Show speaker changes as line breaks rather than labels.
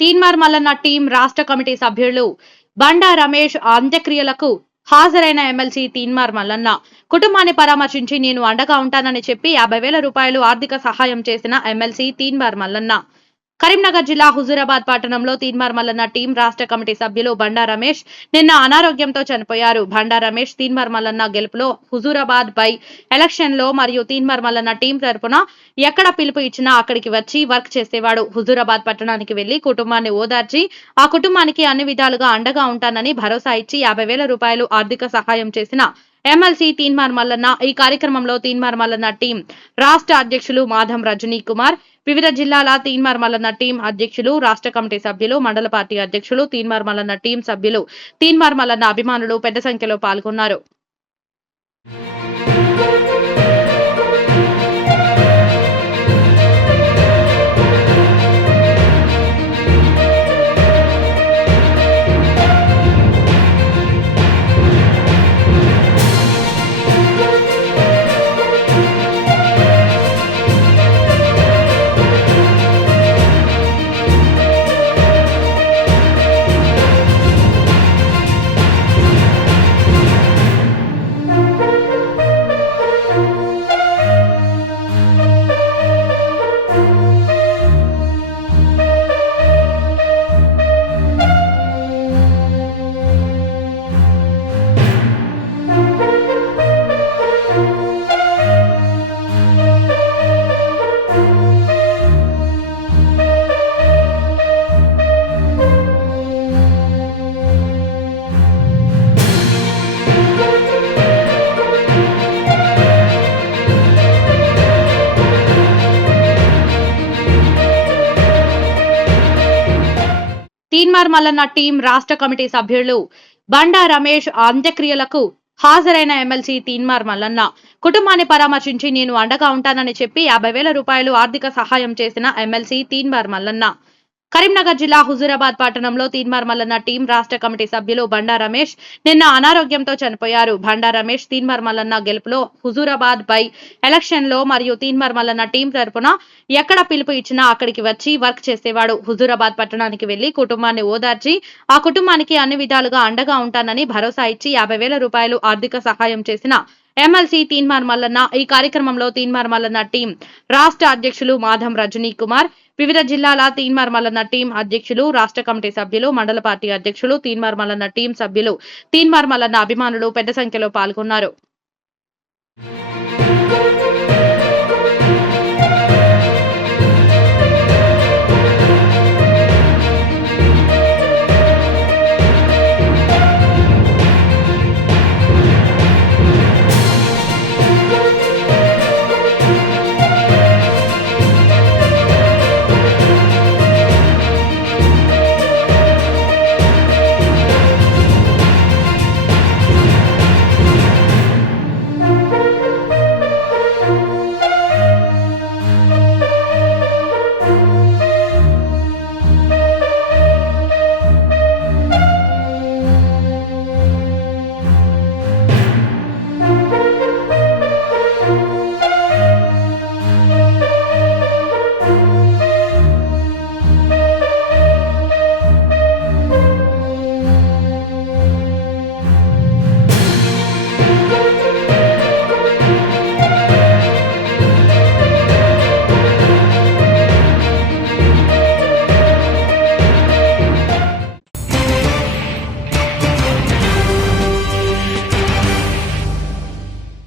Teenmar Mallanna team రాష్ట్ర committee సభ్యులు బండా రమేష్ అంత్యక్రియలకు హాజరైన ఎమ్మెల్సీ తీన్మార్ మల్లన్న. కుటుంబాన్ని పరామర్శించి నేను అండగా ఉంటానని చెప్పి యాభై వేల రూపాయలు ఆర్థిక సహాయం చేసిన ఎమ్మెల్సీ తీన్మార్ మల్లన్న. కరీంనగర్ జిల్లా హుజూరాబాద్ పట్టణంలో తీన్మార్ మల్లన్న టీం రాష్ట్ర కమిటీ సభ్యులు బండా రమేష్ నిన్న అనారోగ్యంతో చనిపోయారు. బండా రమేష్ తీన్మార్ మల్లన్న గెలుపులో హుజూరాబాద్ బై ఎలక్షన్లో మరియు తీన్మార్ మల్లన్న టీం తరపున ఎక్కడ పిలుపు ఇచ్చినా అక్కడికి వచ్చి వర్క్ చేసేవాడు. హుజూరాబాద్ పట్టణానికి వెళ్ళి కుటుంబాన్ని ఓదార్చి ఆ కుటుంబానికి అన్ని విధాలుగా అండగా ఉంటానని భరోసా ఇచ్చి యాభై వేల రూపాయలు ఆర్థిక సహాయం చేసిన ఎమ్మెల్సీ తీన్మార్ మల్లన్న ఈ కార్యక్రమంలో తీన్మార్ మల్లన్న టీం రాష్ట్ర అధ్యక్షులు మాధం రజనీ కుమార్ వివిధ జిల్లాల తీన్మార్ మల్లన్న టీం అధ్యక్షులు రాష్ట్ర కమిటీ సభ్యులు మండల పార్టీ అధ్యక్షులు తీన్మార్ మల్లన్న టీం సభ్యులు తీన్మార్ మల్లన్న అభిమానులు పెద్ద సంఖ్యలో పాల్గొన్నారు. తీన్మార్ మల్లన్న టీం రాష్ట్ర కమిటీ సభ్యులు బండా రమేష్ అంత్యక్రియలకు హాజరైన ఎమ్మెల్సీ తీన్మార్ మల్లన్న. కుటుంబాన్ని పరామర్శించి నేను అండగా ఉంటానని చెప్పి యాభై వేల రూపాయలు ఆర్థిక సహాయం చేసిన ఎమ్మెల్సీ తీన్మార్ మల్లన్న. కరీంనగర్ జిల్లా హుజూరాబాద్ పట్టణంలో తీన్మార్ మల్లన్న టీం రాష్ట్ర కమిటీ సభ్యులు బండా రమేష్ నిన్న అనారోగ్యంతో చనిపోయారు. బండా రమేష్ తీన్మార్ మల్లన్న గెలుపులో హుజూరాబాద్ బై ఎలక్షన్లో మరియు తీన్మార్ మల్లన్న టీం తరపున ఎక్కడ పిలుపు ఇచ్చినా అక్కడికి వచ్చి వర్క్ చేసేవాడు. హుజూరాబాద్ పట్టణానికి వెళ్ళి కుటుంబాన్ని ఓదార్చి ఆ కుటుంబానికి అన్ని విధాలుగా అండగా ఉంటానని భరోసా ఇచ్చి యాభై వేల రూపాయలు ఆర్థిక సహాయం చేసిన ఎమ్మెల్సీ తీన్మార్ మల్లన్న ఈ కార్యక్రమంలో తీన్మార్ మల్లన్న టీం రాష్ట్ర అధ్యక్షులు మాధం రజనీ కుమార్ వివిధ జిల్లాల తీన్మార్ మల్లన్న టీం అధ్యక్షులు రాష్ట్ర కమిటీ సభ్యులు మండల పార్టీ అధ్యక్షులు తీన్మార్ మల్లన్న టీం సభ్యులు తీన్మార్ మల్లన్న అభిమానులు పెద్ద సంఖ్యలో పాల్గొన్నారు.